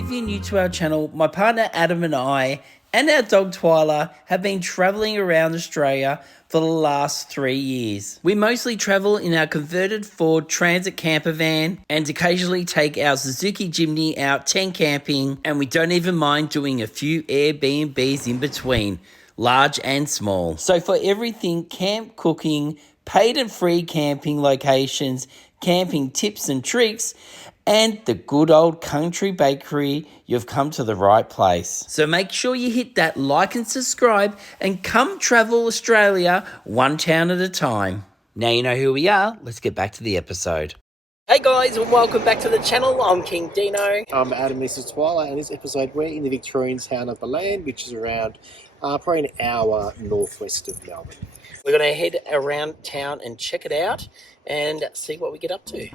If you're new to our channel, my partner Adam and I and our dog Twyla have been travelling around Australia for the last 3 years. We mostly travel in our converted Ford Transit camper van and occasionally take our Suzuki Jimny out tent camping, and we don't even mind doing a few Airbnbs in between, large and small. So for everything camp cooking, paid and free camping locations, camping tips and tricks, and the good old country bakery, you've come to the right place. So make sure you hit that like and subscribe and come travel Australia one town at a time. Now you know who we are, let's get back to the episode. Hey guys, and welcome back to the channel. I'm King Dino. I'm Adam, this is Twyla, and this episode we're in the Victorian town of Ballan, which is around probably an hour northwest of Melbourne. We're going to head around town and check it out and see what we get up to.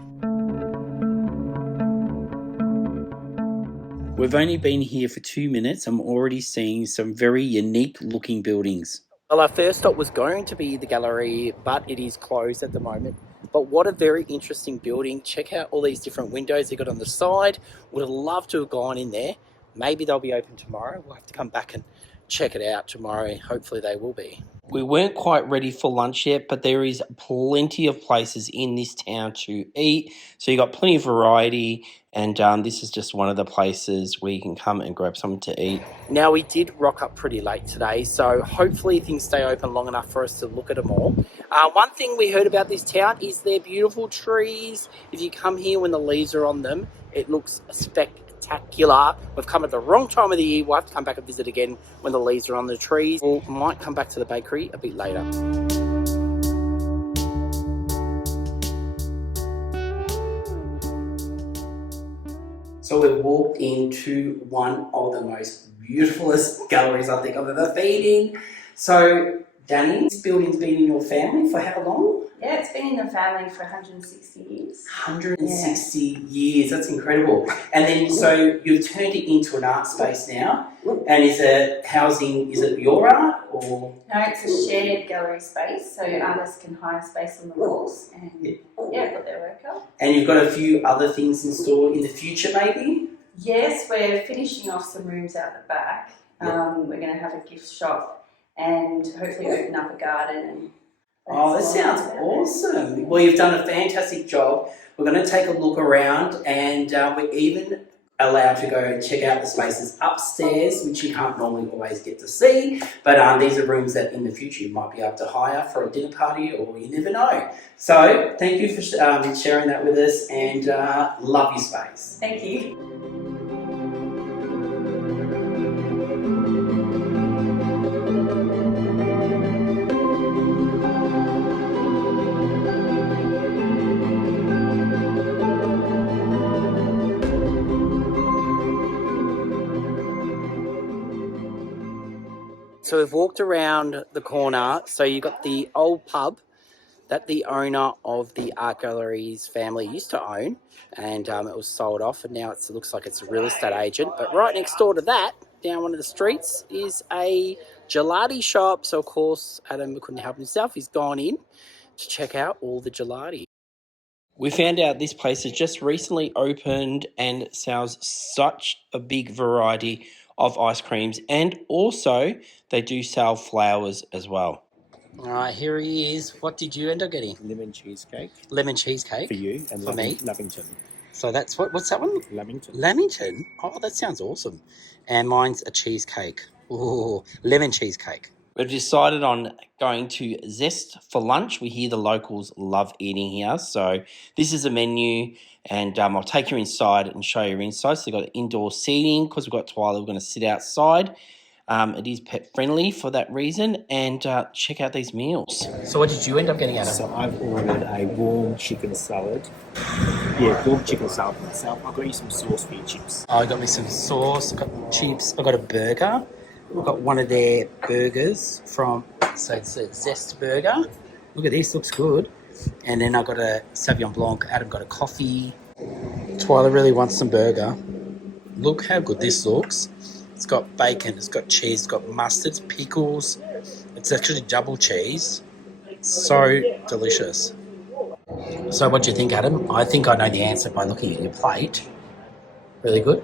We've only been here for 2 minutes. I'm already seeing some very unique looking buildings. Well, our first stop was going to be the gallery, but it is closed at the moment. But what a very interesting building. Check out all these different windows they got on the side. Would have loved to have gone in there. Maybe they'll be open tomorrow. We'll have to come back and check it out tomorrow. Hopefully they will be. We weren't quite ready for lunch yet, but there is plenty of places in this town to eat. So you got plenty of variety, and this is just one of the places where you can come and grab something to eat. Now, we did rock up pretty late today, so hopefully things stay open long enough for us to look at them all. One thing we heard about this town is their beautiful trees. If you come here when the leaves are on them, it looks spectacular. We've come at the wrong time of the year. We'll have to come back and visit again when the leaves are on the trees. We might come back to the bakery a bit later. So we've walked into one of the most beautifulest galleries I think I've ever been in. So Danny, this building's been in your family for how long? Yeah, it's been in the family for 160 years. 160 years, that's incredible. And then, so you've turned it into an art space now, and is it housing, is it your art or? No, it's a shared gallery space, so artists can hire space on the walls and put their work up. And you've got a few other things in store in the future maybe? Yes, we're finishing off some rooms out the back. We're going to have a gift shop and hopefully open up a garden. Oh, that sounds awesome. Well, you've done a fantastic job. We're going to take a look around, and we're even allowed to go and check out the spaces upstairs, which you can't normally always get to see. But these are rooms that in the future you might be able to hire for a dinner party, or you never know. So thank you for sharing that with us, and love your space. Thank you. So we've walked around the corner. So you've got the old pub that the owner of the art gallery's family used to own, and it was sold off, and now it looks like it's a real estate agent. But right next door to that, down one of the streets, is a gelati shop. So of course Adam couldn't help himself. He's gone in to check out all the gelati. We found out this place has just recently opened and sells such a big variety of ice creams, and also they do sell flowers as well. All right, here he is. What did you end up getting? Lemon cheesecake. Lemon cheesecake. For you, and for me. Lamington. So that's what's that one? Lamington. Lamington? Oh, that sounds awesome. And mine's a cheesecake. Ooh, lemon cheesecake. We've decided on going to Zest for lunch. We hear the locals love eating here. So this is a menu, and I'll take you inside and show you inside. So they've got indoor seating. Because we've got Twyla, we're going to sit outside. It is pet friendly for that reason. And check out these meals. So what did you end up getting out of it? So I've ordered a warm chicken salad. Yeah, warm chicken salad for myself. I've got you some sauce for your chips. I got me some sauce. I got chips. I got a burger. I've got one of their burgers from, so it's a Zest burger. Look at this, looks good. And then I got a Sauvignon Blanc. Adam got a coffee. Twyla really wants some burger. Look how good this looks. It's got bacon, it's got cheese, it's got mustard, pickles. It's actually double cheese. So delicious. So what do you think, Adam? I think I know the answer by looking at your plate. Really good?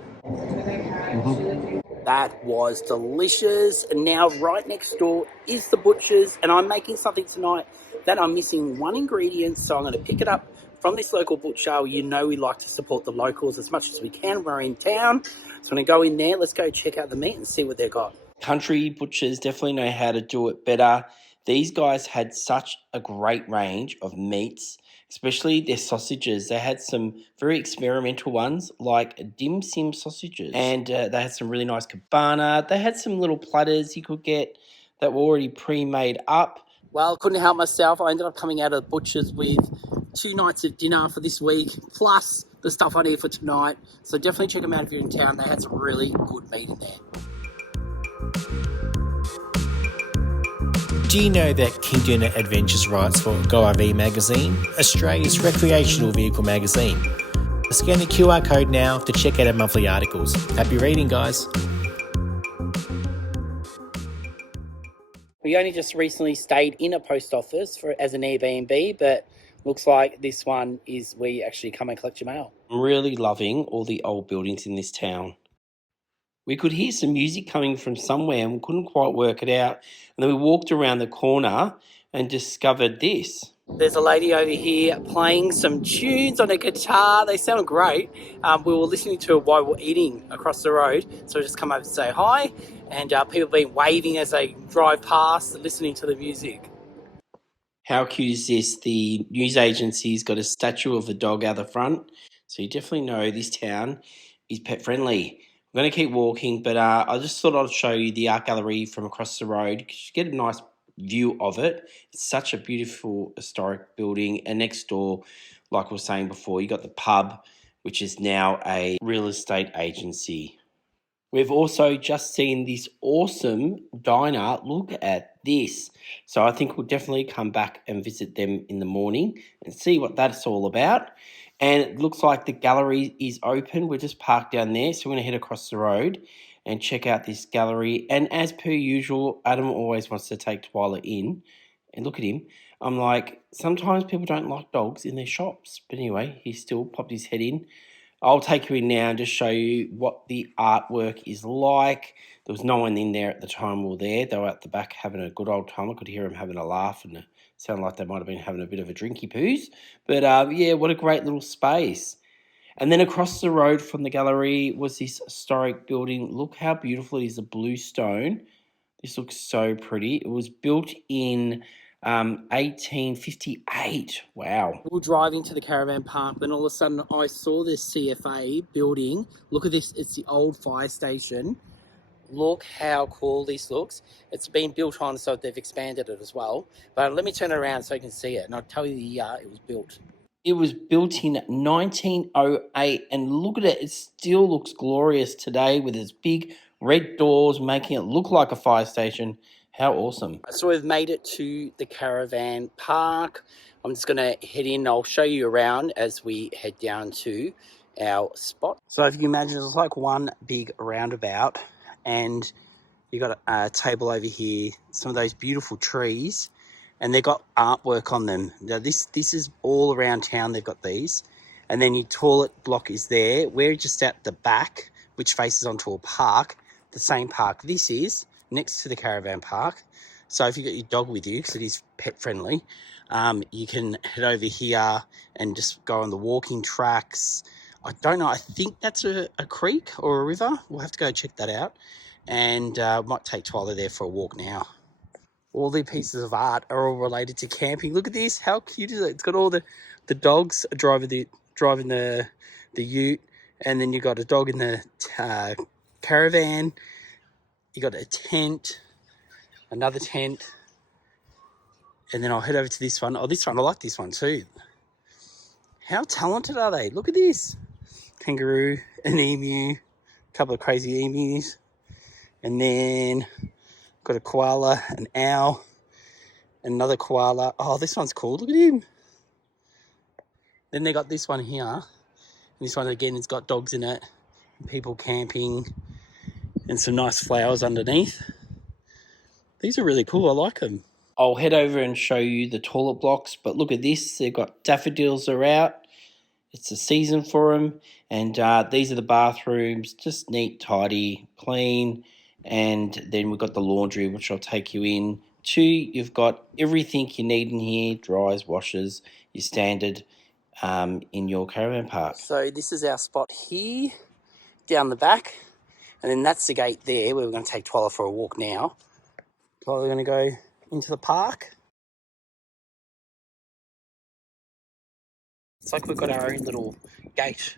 That was delicious. And now right next door is the butcher's, and I'm making something tonight that I'm missing one ingredient, so I'm going to pick it up from this local butcher. You know we like to support the locals as much as we can. We're in town. So I'm going to go in there. Let's go check out the meat and see what they've got. Country butchers definitely know how to do it better. These guys had such a great range of meats, especially their sausages. They had some very experimental ones like dim sim sausages, and they had some really nice cabana. They had some little platters you could get that were already pre-made up. Well, couldn't help myself. I ended up coming out of the butcher's with 2 nights of dinner for this week, plus the stuff I need for tonight. So definitely check them out if you're in town. They had some really good meat in there. Do you know that Kingdom Adventures writes for GoRV magazine, Australia's recreational vehicle magazine? Scan the QR code now to check out our monthly articles. Happy reading, guys. We only just recently stayed in a post office as an Airbnb, but looks like this one is where you actually come and collect your mail. I'm really loving all the old buildings in this town. We could hear some music coming from somewhere and we couldn't quite work it out. And then we walked around the corner and discovered this. There's a lady over here playing some tunes on a guitar. They sound great. We were listening to it while we were eating across the road. So I just come over to say hi. And people have been waving as they drive past, listening to the music. How cute is this? The news agency's got a statue of a dog out the front. So you definitely know this town is pet friendly. I'm going to keep walking, but I just thought I'd show you the art gallery from across the road. You get a nice view of it. It's such a beautiful historic building. And next door, like we were saying before, you got the pub, which is now a real estate agency. We've also just seen this awesome diner. Look at this. So I think we'll definitely come back and visit them in the morning and see what that's all about. And it looks like the gallery is open. We're just parked down there. So we're going to head across the road and check out this gallery. And as per usual, Adam always wants to take Twyla in. And look at him. I'm like, sometimes people don't like dogs in their shops. But anyway, he still popped his head in. I'll take you in now and just show you what the artwork is like. There was no one in there at the time we were there. They were at the back having a good old time. I could hear them having a laugh and it sounded like they might have been having a bit of a drinky poos. But yeah, what a great little space. And then across the road from the gallery was this historic building. Look how beautiful it is, the blue stone. This looks so pretty. It was built in 1858. Wow. We were driving to the caravan park, then all of a sudden I saw this CFA building. Look at this. It's the old fire station. Look how cool this looks. It's been built on, so they've expanded it as well. But let me turn it around so you can see it, and I'll tell you the year it was built. It was built in 1908, and look at it. It still looks glorious today with its big red doors, making it look like a fire station. How awesome. So we've made it to the caravan park. I'm just going to head in. I'll show you around as we head down to our spot. So if you can imagine, it's like one big roundabout, and you got a table over here, some of those beautiful trees, and they've got artwork on them. Now this is all around town. They've got these, and then your toilet block is there. We're just at the back, which faces onto a park, the same park this is, next to the caravan park. So if you got your dog with you, because it is pet friendly, you can head over here and just go on the walking tracks. I don't know, I think that's a creek or a river. We'll have to go check that out. And might take Twyla there for a walk now. All the pieces of art are all related to camping. Look at this, how cute is it? It's got all the dogs driving the ute, and then you've got a dog in the caravan. You got a tent, another tent, and then I'll head over to this one. Oh, this one, I like this one too. How talented are they? Look at this. Kangaroo, an emu, a couple of crazy emus, and then got a koala, an owl, another koala. Oh, this one's cool. Look at him. Then they got this one here. And this one again, it's got dogs in it, people camping, and some nice flowers underneath. These are really cool. I like them. I'll head over and show you the toilet blocks, but look at this. They've got daffodils are out, It's the season for them, and these are the bathrooms, just neat, tidy, clean. And then we've got the laundry, which I'll take you in to. You've got everything you need in here: dryers, washers, your standard in your caravan park. So this is our spot here, down the back, and then that's the gate there where we're going to take Twyla for a walk now. Twyla, we're going to go into the park. It's like we've got our own little gate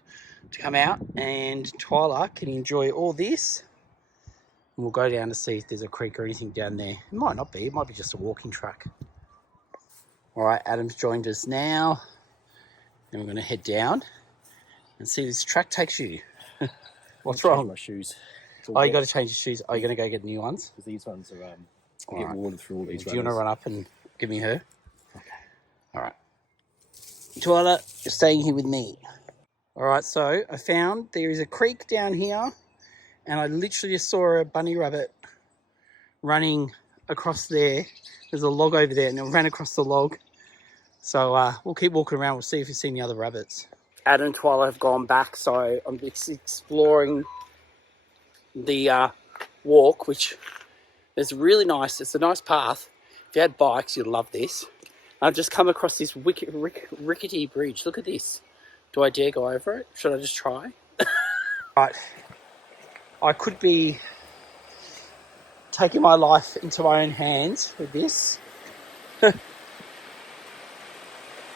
to come out, and Twyla can enjoy all this. And we'll go down to see if there's a creek or anything down there. It might not be, it might be just a walking track. All right, Adam's joined us now. Then we're going to head down and see where this track takes you. What's wrong? My shoes. Oh, you got to change your shoes. Oh, you're going to go get new ones? Because these ones are, I get worn through all these. Do you want to run up and give me her? Okay. All right. Twyla, you're staying here with me. All right, so I found there is a creek down here, and I literally just saw a bunny rabbit running across there. There's a log over there, and it ran across the log. So we'll keep walking around. We'll see if we see any other rabbits. Adam and Twyla have gone back, so I'm exploring the walk, which is really nice. It's a nice path. If you had bikes, you'd love this. I've just come across this rickety bridge. Look at this. Do I dare go over it? Should I just try? Right. I could be taking my life into my own hands with this.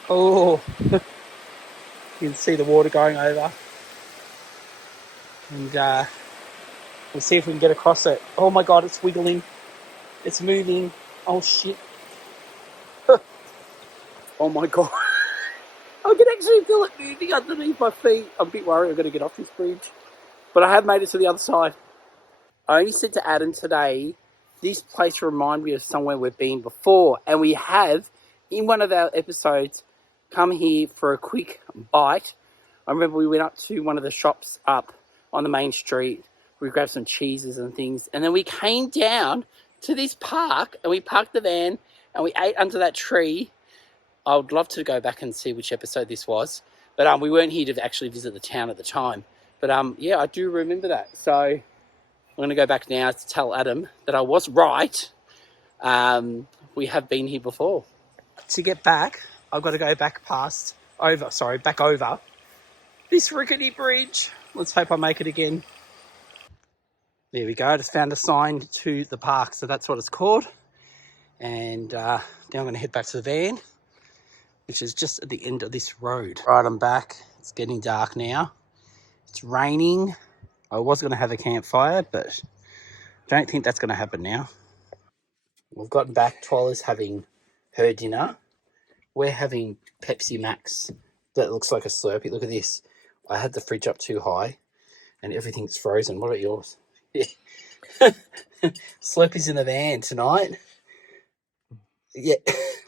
Oh, you can see the water going over. And we'll see if we can get across it. Oh my God, it's wiggling. It's moving. Oh shit. Oh my God. I can actually feel it moving underneath my feet. I'm a bit worried I'm going to get off this bridge. But I have made it to the other side. I only said to Adam today, this place reminds me of somewhere we've been before. And we have, in one of our episodes, come here for a quick bite. I remember we went up to one of the shops up on the main street. We grabbed some cheeses and things. And then we came down to this park and we parked the van and we ate under that tree. I would love to go back and see which episode this was. But we weren't here to actually visit the town at the time. But yeah, I do remember that. So I'm going to go back now to tell Adam that I was right. We have been here before. To get back, I've got to go back over this rickety bridge. Let's hope I make it again. There we go. I just found a sign to the park, so that's what it's called. And now I'm going to head back to the van, which is just at the end of this road. Right, I'm back. It's getting dark now. It's raining. I was going to have a campfire, but I don't think that's going to happen now. We've gotten back. Twyla's having her dinner. We're having Pepsi Max. That looks like a Slurpee. Look at this. I had the fridge up too high and everything's frozen. What about yours? Yeah. Slurpee's in the van tonight. Yeah.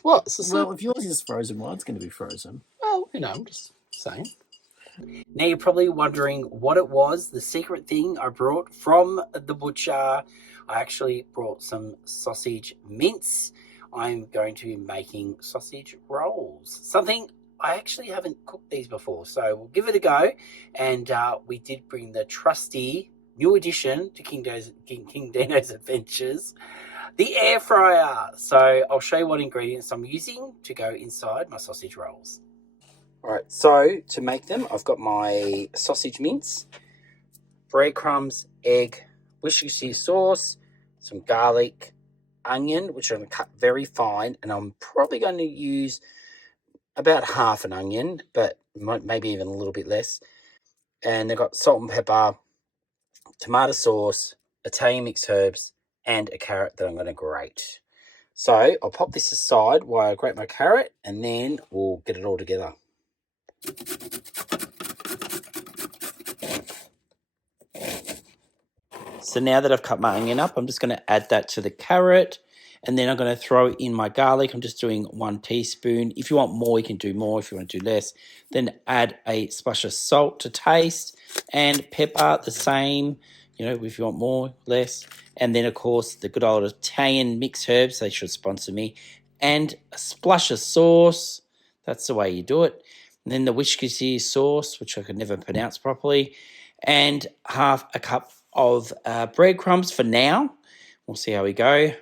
What? Well, if yours is frozen, mine's going to be frozen. Well, I'm just saying. Now you're probably wondering what it was, the secret thing I brought from the butcher. I actually brought some sausage mince. I'm going to be making sausage rolls. Something I actually haven't cooked these before, so we'll give it a go. And we did bring the trusty new addition to King Dino's Adventures, the air fryer. So I'll show you what ingredients I'm using to go inside my sausage rolls. All right, so to make them, I've got my sausage mince, breadcrumbs, egg, Worcestershire sauce, some garlic, onion, which I'm going to cut very fine, and I'm probably going to use about half an onion, but maybe even a little bit less. And they've got salt and pepper, tomato sauce, Italian mixed herbs, and a carrot that I'm going to grate. So I'll pop this aside while I grate my carrot, and then we'll get it all together. So now that I've cut my onion up, I'm just going to add that to the carrot, and then I'm going to throw in my garlic. I'm just doing 1 teaspoon. If you want more, you can do more. If you want to do less, then add a splash of salt to taste, and pepper the same, if you want more, less. And then, of course, the good old Italian mixed herbs. They should sponsor me. And a splash of sauce. That's the way you do it. And then the Worcestershire sauce, which I could never pronounce properly, and half a cup of breadcrumbs for now. We'll see how we go.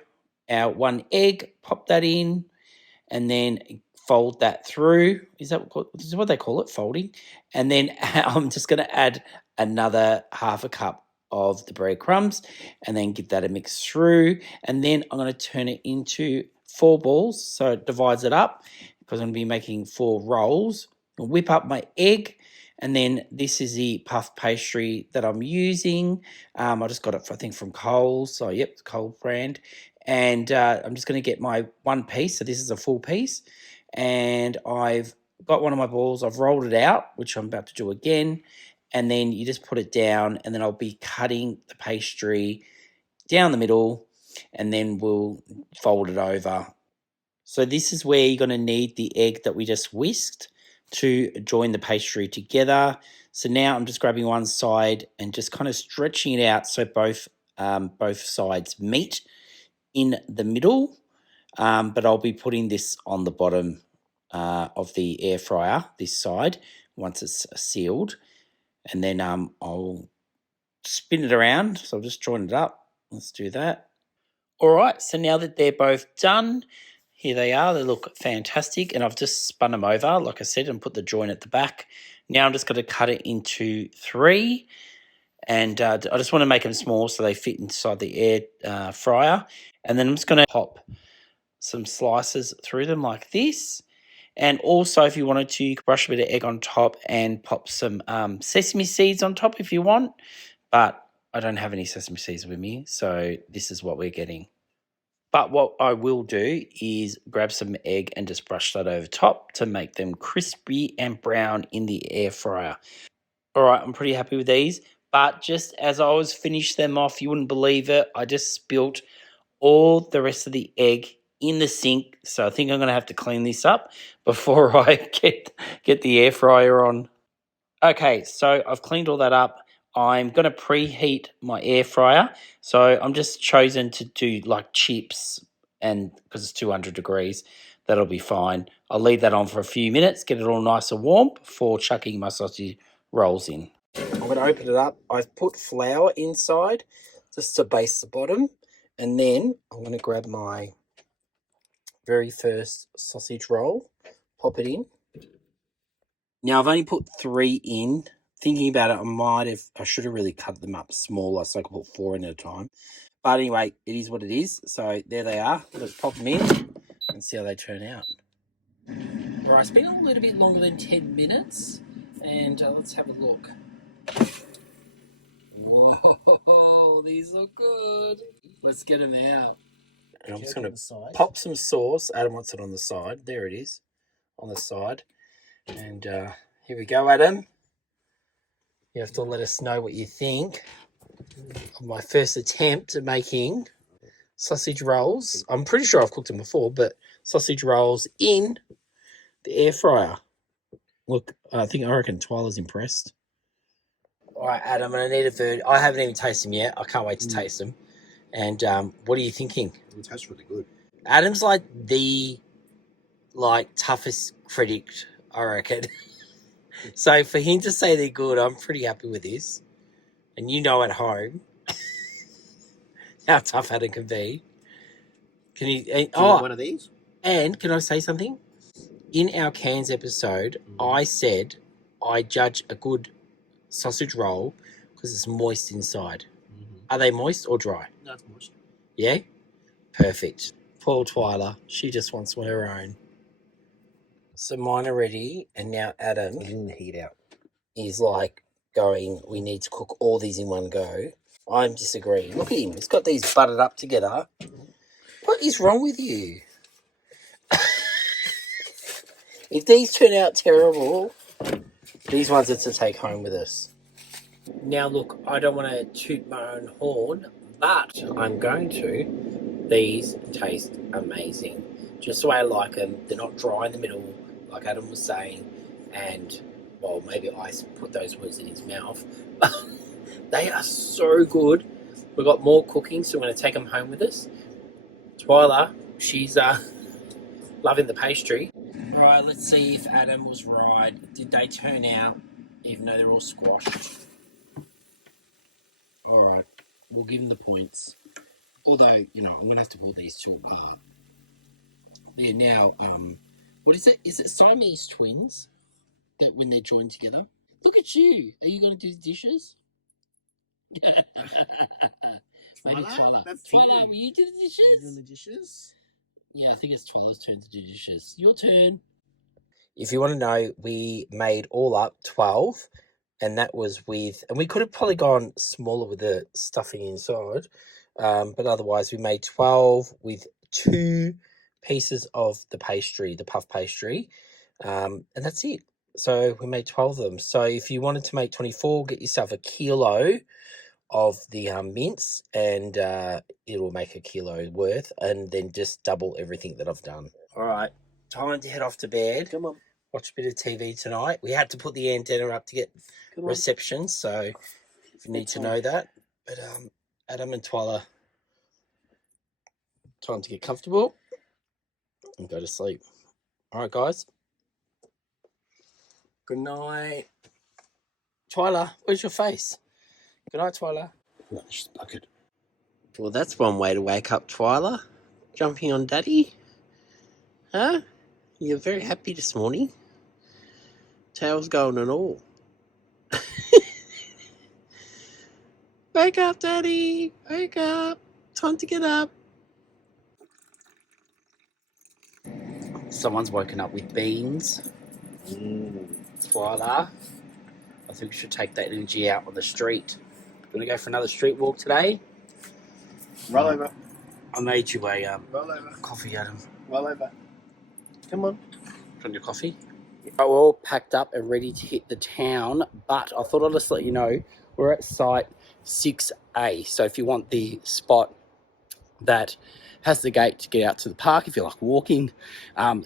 Our 1 egg, pop that in, and then fold that through. Is what they call it, folding? And then I'm just going to add another half a cup of the breadcrumbs and then give that a mix through. And then I'm going to turn it into 4 balls, so it divides it up because I'm going to be making 4 rolls. I'll whip up my egg, and then this is the puff pastry that I'm using. I just got it, I think, from Coles. So, yep, the Coles brand. And I'm just going to get my 1 piece. So this is a full piece. And I've got one of my balls. I've rolled it out, which I'm about to do again. And then you just put it down, and then I'll be cutting the pastry down the middle, and then we'll fold it over. So this is where you're going to need the egg that we just whisked to join the pastry together. So now I'm just grabbing one side and just kind of stretching it out so both sides meet in the middle. But I'll be putting this on the bottom of the air fryer, this side, once it's sealed. And then I'll spin it around. So I'll just join it up. Let's do that. All right, so now that they're both done, here they are. They look fantastic, and I've just spun them over, like I said, and put the joint at the back. Now I'm just going to cut it into 3, and I just want to make them small so they fit inside the air fryer. And then I'm just going to pop some slices through them like this. And also, if you wanted to, you could brush a bit of egg on top and pop some sesame seeds on top if you want. But I don't have any sesame seeds with me, so this is what we're getting. But what I will do is grab some egg and just brush that over top to make them crispy and brown in the air fryer. All right, I'm pretty happy with these. But just as I was finished them off, you wouldn't believe it, I just spilt all the rest of the egg in the sink. So I think I'm going to have to clean this up before I get the air fryer on. Okay, so I've cleaned all that up. I'm going to preheat my air fryer. So I'm just chosen to do like chips, and because it's 200 degrees, that'll be fine. I'll leave that on for a few minutes, get it all nice and warm before chucking my sausage rolls in. I'm going to open it up. I've put flour inside just to base the bottom. And then I'm going to grab my very first sausage roll, pop it in. Now, I've only put 3 in. Thinking about it, I should have really cut them up smaller so I could put 4 in at a time. But anyway, it is what it is. So there they are. Let's pop them in and see how they turn out. All right, it's been a little bit longer than 10 minutes. And let's have a look. Whoa, these look good. Let's get them out. And I'm just going to pop some sauce. Adam wants it on the side. There it is, on the side. And here we go, Adam. You have to let us know what you think of my first attempt at making sausage rolls. I'm pretty sure I've cooked them before, but sausage rolls in the air fryer. Look, I reckon Twyla's impressed. All right, Adam, and I need a verdict. I haven't even tasted them yet. I can't wait to taste them. And what are you thinking? It tastes really good. Adam's like the toughest critic, I reckon. So for him to say they're good, I'm pretty happy with this. And you know at home how tough Adam can be. Can you? Do you want one of these? And can I say something? In our cans episode, I said I judge a good sausage roll because it's moist inside. Are they moist or dry? No, it's moist. Yeah? Perfect. Poor Twyla. She just wants one of her own. So mine are ready, and now Adam Getting the heat out. is like going, we need to cook all these in one go. I'm disagreeing. Look at him. He's got these buttered up together. What is wrong with you? If these turn out terrible, these ones are to take home with us. Now, look, I don't want to toot my own horn, but I'm going to. These taste amazing. Just the way I like them. They're not dry in the middle, like Adam was saying. And, well, maybe I put those words in his mouth. They are so good. We've got more cooking, so we're going to take them home with us. Twyla, she's loving the pastry. Alright, let's see if Adam was right. Did they turn out, even though they're all squashed? Alright, we'll give them the points. Although, you know, I'm going to have to pull these two apart. They're now, what is it? Is it Siamese twins? That when they're joined together? Look at you. Are you going to do the dishes? Twyla? That's Twyla, you. will you do the dishes? You doing the dishes? Yeah, I think it's Twyla's turn to do dishes. Your turn. If you want to know, we made all up 12, and that was with, and we could have probably gone smaller with the stuffing inside, but otherwise we made 12 with 2 pieces of the pastry, the puff pastry, and that's it. So we made 12 of them. So if you wanted to make 24, get yourself a kilo of the mince, and it will make a kilo worth, and then just double everything that I've done. All right, time to head off to bed. Come on. Watch a bit of TV tonight. We had to put the antenna up to get reception, so you need to know that. But Adam and Twyla, time to get comfortable and go to sleep. All right, guys. Good night. Twyla, where's your face? Good night, Twyla. No, she's bucket. Well, that's one way to wake up, Twyla. Jumping on Daddy. Huh? You're very happy this morning. Tail's going and all. Wake up, Daddy. Wake up. Time to get up. Someone's woken up with beans. Twyla. I think we should take that energy out on the street. Gonna go for another street walk today. Roll over. I made you a Roll over. coffee, Adam. Roll over. Come on. Want your coffee? We're all packed up and ready to hit the town, but I thought I'd just let you know we're at site 6A. So if you want the spot that has the gate to get out to the park, if you like walking,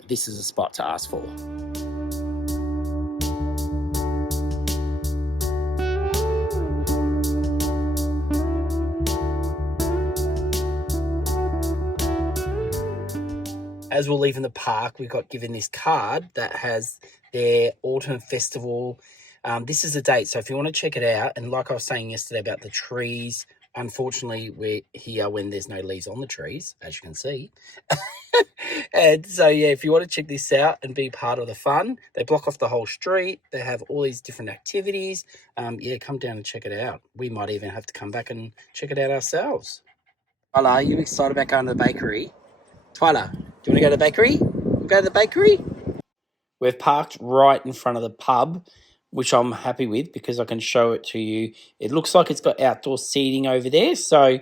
this is a spot to ask for. As we're leaving the park, we got given this card that has their autumn festival. This is a date, so if you want to check it out, and like I was saying yesterday about the trees, unfortunately we're here when there's no leaves on the trees, as you can see. And so yeah, if you want to check this out and be part of the fun, they block off the whole street. They have all these different activities. Yeah, come down and check it out. We might even have to come back and check it out ourselves. Twyla, are you excited about going to the bakery? Twyla, do you want to go to the bakery? We'll go to the bakery? We've parked right in front of the pub, which I'm happy with because I can show it to you. It looks like it's got outdoor seating over there, so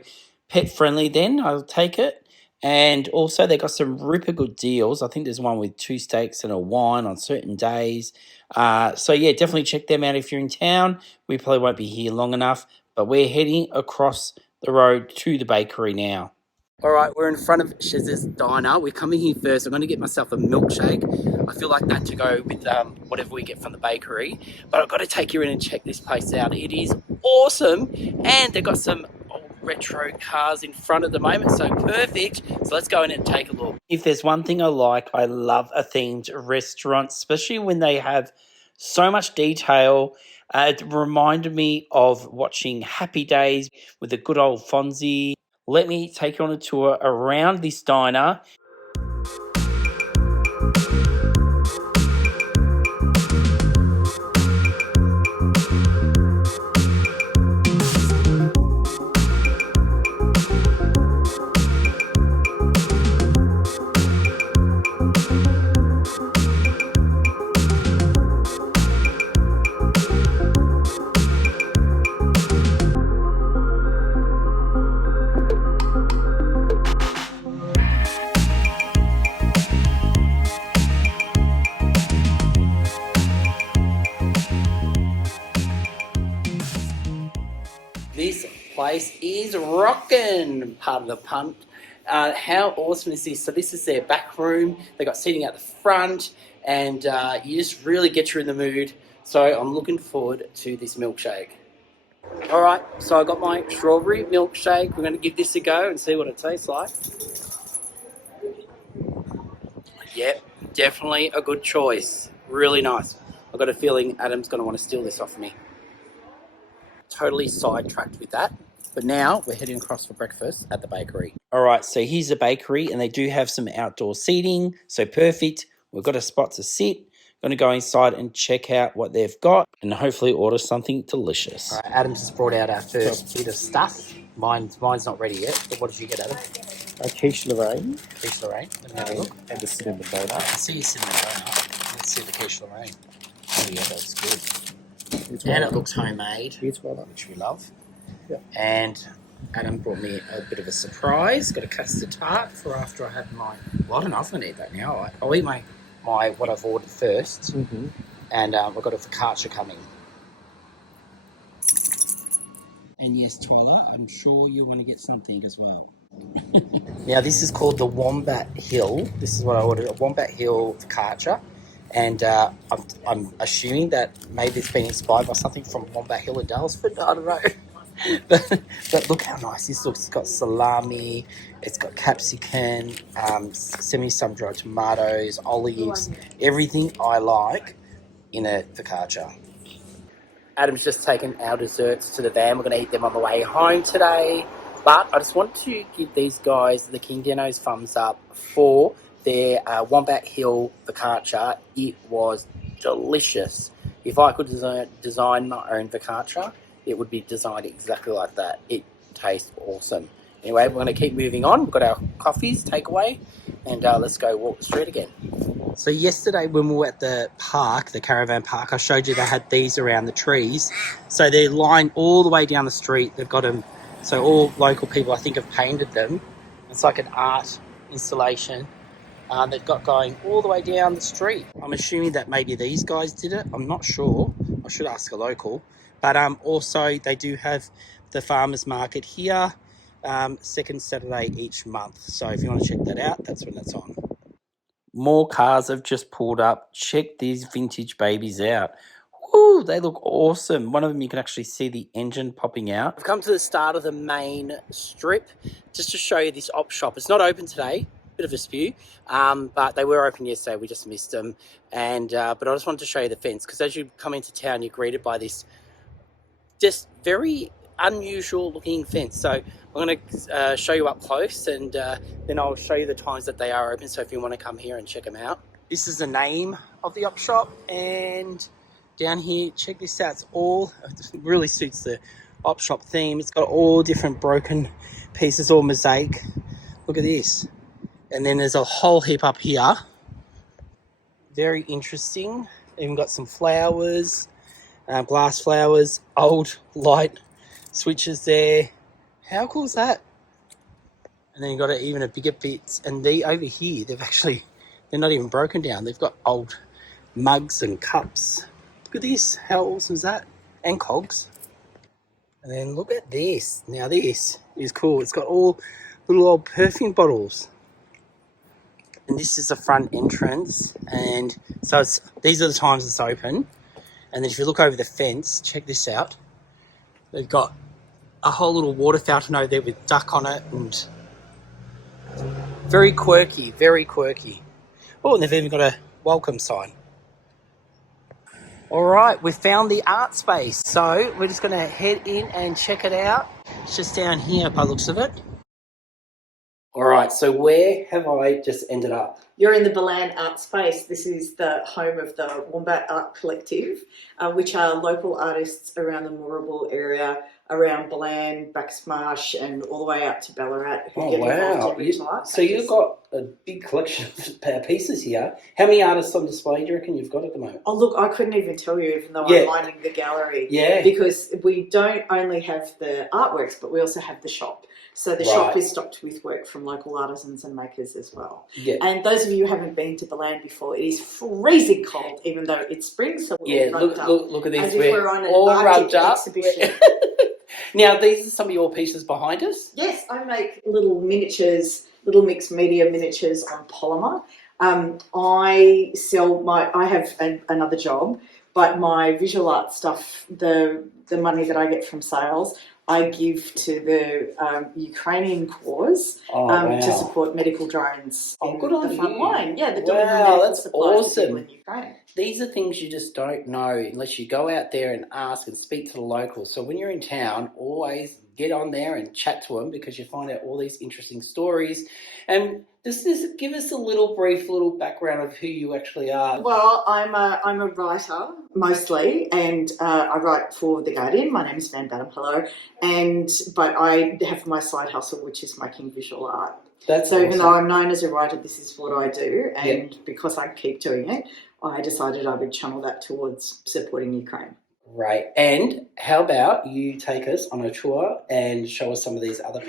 pet friendly then, I'll take it. And also they got some ripper good deals. I think there's one with 2 steaks and a wine on certain days. So yeah, definitely check them out if you're in town. We probably won't be here long enough, but we're heading across the road to the bakery now. All right, we're in front of Shez's Diner. We're coming here first. I'm going to get myself a milkshake. I feel like that to go with whatever we get from the bakery. But I've got to take you in and check this place out. It is awesome. And they've got some old retro cars in front at the moment, so perfect. So let's go in and take a look. If there's one thing I like, I love a themed restaurant, especially when they have so much detail. It reminded me of watching Happy Days with the good old Fonzie. Let me take you on a tour around this diner. This place is rocking, part of the punt. How awesome is this? So this is their back room. They got seating out the front, and you just really get you in the mood. So I'm looking forward to this milkshake. All right, so I got my strawberry milkshake. We're going to give this a go and see what it tastes like. Yep, Definitely a good choice. Really nice. I've got a feeling Adam's going to want to steal this off me. Totally sidetracked with that. But now we're heading across for breakfast at the bakery. All right, so here's the bakery, and they do have some outdoor seating, so perfect. We've got a spot to sit. Going to go inside and check out what they've got and hopefully order something delicious. All right, Adam's just brought out our first bit of stuff. Mine's not ready yet, but what did you get, Adam? A quiche Lorraine. Quiche Lorraine. Let me have a look. And the cinnamon donut. I see your cinnamon donut. Let's see the quiche Lorraine. Oh yeah, that looks good. It's And it looks homemade, It's well done. which we love. Yeah. And Adam brought me a bit of a surprise. Got a custard tart for after I have my... Well, I don't know if I'm going to eat that now. I'll eat my what I've ordered first. Mm-hmm. And we've got a focaccia coming. And yes, Twyla, I'm sure you're going to get something as well. Now, this is called the Wombat Hill. This is what I ordered, a Wombat Hill focaccia. And I'm assuming that maybe it's been inspired by something from Wombat Hill in Dalesford. I don't know. but look how nice this looks. It's got salami, it's got capsicum, semi-sun-dried tomatoes, olives, everything I like in a focaccia. Adam's just taken our desserts to the van. We're going to eat them on the way home today. But I just want to give these guys, the King Dino's, thumbs up for their Wombat Hill focaccia. It was delicious. If I could design my own focaccia, it would be designed exactly like that. It tastes awesome. Anyway, we're going to keep moving on. We've got our coffees, takeaway, and let's go walk the street again. So yesterday when we were at the park, the Caravan park, I showed you they had these around the trees. So they're lined all the way down the street. They've got them, so all local people I think have painted them. It's like an art installation. They've got going all the way down the street. I'm assuming that maybe these guys did it. I'm not sure. I should ask a local. But also they do have the farmers market here, second Saturday each month. So if you want to check that out, that's when that's on. More cars have just pulled up. Check these vintage babies out. Woo, they look awesome. One of them you can actually see the engine popping out. I've come to the start of the main strip just to show you this op shop. It's not open today. Bit of a spew, but they were open yesterday. We just missed them. And but I just wanted to show you the fence, because as you come into town, you're greeted by this just very unusual looking fence. So I'm going to show you up close, and then I'll show you the times that they are open, so if you want to come here and check them out. This is the name of the op shop, and down here, check this out. It's all, it really suits the op shop theme. It's got all different broken pieces, all mosaic. Look at this. And then there's a whole heap up here. Very interesting. Even got some flowers, glass flowers, old light switches there. How cool is that? And then you've got even a bigger bits. And over here, they're not even broken down. They've got old mugs and cups. Look at this. How awesome is that? And cogs. And then look at this. Now this is cool. It's got all little old perfume bottles. And this is the front entrance. And so these are the times it's open. And then if you look over the fence, check this out. They've got a whole little water fountain over there with duck on it, and very quirky, very quirky. Oh, and they've even got a welcome sign. All right, we've found the art space. So we're just going to head in and check it out. It's just down here by the looks of it. All right, so where have I just ended up? You're in the Ballan Art Space. This is the home of the Wombat Art Collective, which are local artists around the Moorabool area, around Ballan, Baxmarsh, and all the way up to Ballarat. Who get involved in regional art. So you've got a big collection of pieces here. How many artists on display do you reckon you've got at the moment? Oh, look, I couldn't even tell you, even though I'm lining the gallery. Yeah. Because we don't only have the artworks, but we also have the shop. So the shop is stocked with work from local artisans and makers as well. Yeah. And those of you who haven't been to Ballan before, it is freezing cold, even though it's spring, so we're all rugged up. Look at these. As if we're on an all rugged up. Exhibition. Now, these are some of your pieces behind us? Yes, I make little miniatures, little mixed media miniatures on polymer. I have another job, but my visual art stuff, the money that I get from sales, I give to the Ukrainian cause to support medical drones in good on the front you. line. Yeah, the Wow, delivering medical that's supplies to people awesome. in Ukraine. These are things you just don't know unless you go out there and ask and speak to the locals. So when you're in town, always get on there and chat to them, because you find out all these interesting stories. And just give us a brief background of who you actually are. Well, I'm a writer mostly, and I write for The Guardian. My name is Van Badham, hello. But I have my side hustle, which is making visual art. That's so awesome. Even though I'm known as a writer, this is what I do, and because I keep doing it, I decided I would channel that towards supporting Ukraine. Right. And how about you take us on a tour and show us some of these other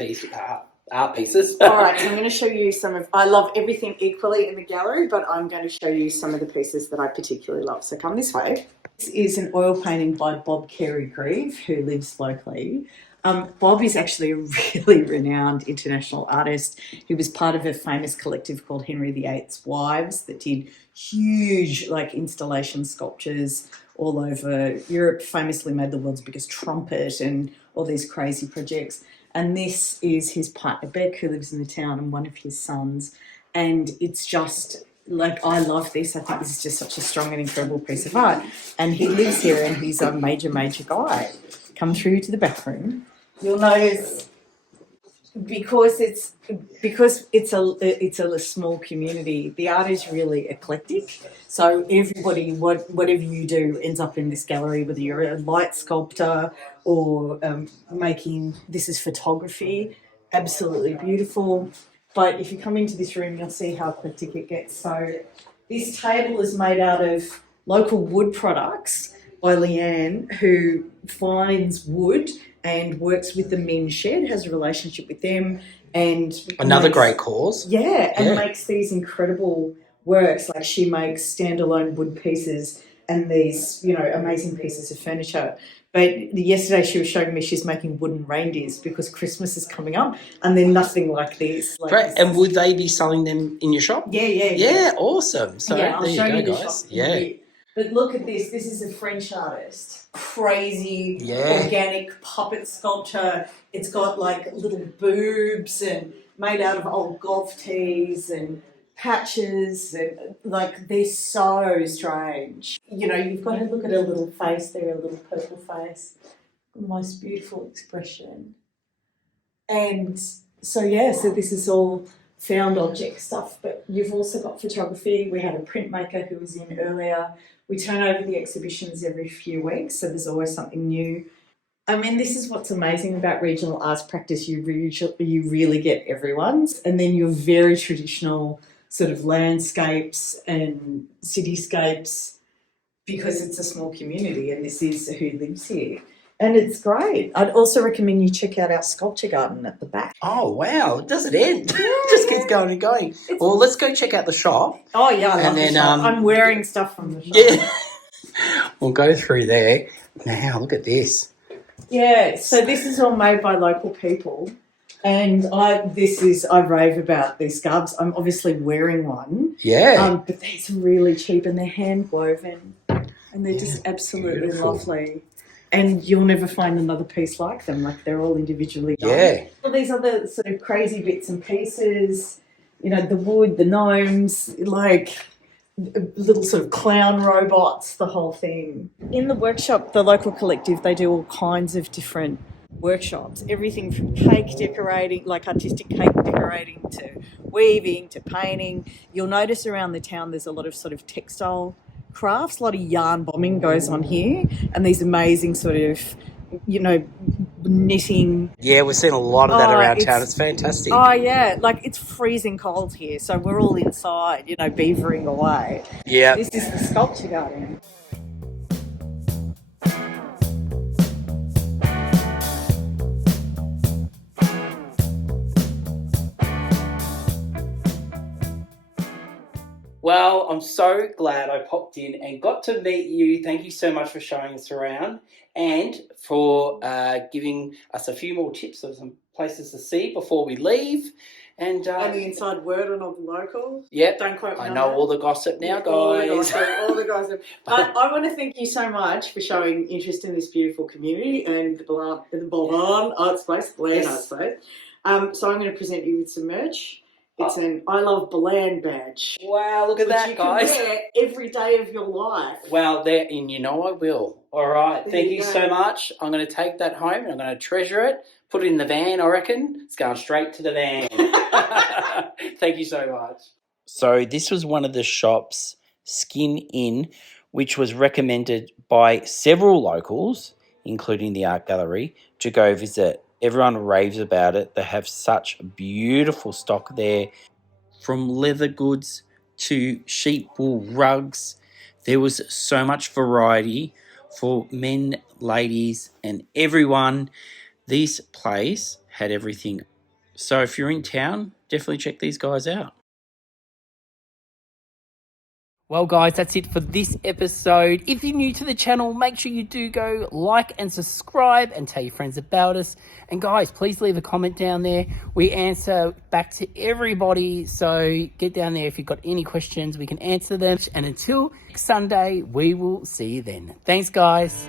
art pieces? All right, so I'm going to show you I love everything equally in the gallery, but I'm going to show you some of the pieces that I particularly love. So come this way. This is an oil painting by Bob Carey-Grieve, who lives locally. Bob is actually a really renowned international artist. He was part of a famous collective called Henry VIII's Wives that did huge installation sculptures all over Europe, famously made the world's biggest trumpet and all these crazy projects. And this is his partner, Beck, who lives in the town, and one of his sons. And it's just, I love this. I think this is just such a strong and incredible piece of art. And he lives here, and he's a major guy. Come through to the back room. You'll notice, because it's a small community, the art is really eclectic. So everybody, whatever you do, ends up in this gallery, whether you're a light sculptor or this is photography, absolutely beautiful. But if you come into this room, you'll see how eclectic it gets. So this table is made out of local wood products by Leanne, who finds wood and works with the men's shed, has a relationship with them, and another great cause. Makes these incredible works. Like, she makes standalone wood pieces and these, amazing pieces of furniture. But yesterday she was showing me she's making wooden reindeers because Christmas is coming up, and they're nothing like these. Great. And would they be selling them in your shop? Yeah. Awesome. So I'll show you the guys. shop. But look at this. This is a French artist. Crazy, organic puppet sculpture. It's got little boobs and made out of old golf tees and patches, and they're so strange. You've got to look at her little face there, a little purple face. The most beautiful expression. And so this is all found object stuff, but you've also got photography. We had a printmaker who was in earlier. We turn over the exhibitions every few weeks, so there's always something new. I mean, this is what's amazing about regional arts practice. You really get everyone's, and then your very traditional sort of landscapes and cityscapes, because it's a small community and this is who lives here. And it's great. I'd also recommend you check out our sculpture garden at the back. Oh, wow. It doesn't end. It just keeps going and going. Well, let's go check out the shop. Oh, yeah, I love the shop. I'm wearing stuff from the shop. Yeah. We'll go through there. Now, look at this. Yeah, so this is all made by local people. And I rave about these scarves. I'm obviously wearing one. Yeah. But these are really cheap and they're hand woven. And they're just absolutely beautiful. Lovely. And you'll never find another piece like them. They're all individually done. Yeah. Well, these are the sort of crazy bits and pieces, the wood, the gnomes, little sort of clown robots, the whole thing. In the workshop, the local collective, they do all kinds of different workshops. Everything from cake decorating, artistic cake decorating, to weaving, to painting. You'll notice around the town there's a lot of sort of textile crafts, a lot of yarn bombing goes on here, and these amazing sort of, knitting. Yeah, we've seen a lot of that around town. It's fantastic. Oh, yeah. It's freezing cold here, so we're all inside, beavering away. Yeah. This is the sculpture garden. Well, I'm so glad I popped in and got to meet you. Thank you so much for showing us around and for giving us a few more tips of some places to see before we leave. And the inside word on all the locals. Yep, Don't quote me I on know that. all the gossip now, guys. All the gossip. But I want to thank you so much for showing interest in this beautiful community and the Ballan art space, Ballan art space. So I'm going to present you with some merch. It's an I Love Ballan badge. Wow, look at which that, you guys. can wear every day of your life. Well, there, and you know I will. All right, There thank you you go. so much. I'm going to take that home and I'm going to treasure it, put it in the van, I reckon. It's going straight to the van. Thank you so much. So this was one of the shops, Skin In, which was recommended by several locals, including the art gallery, to go visit. Everyone raves about it. They have such beautiful stock there, from leather goods to sheep wool rugs. There was so much variety for men, ladies, and everyone. This place had everything. So if you're in town, definitely check these guys out. Well, guys, that's it for this episode. If you're new to the channel, make sure you do go like and subscribe and tell your friends about us. And guys, please leave a comment down there. We answer back to everybody. So get down there if you've got any questions, we can answer them. And until next Sunday, we will see you then. Thanks, guys.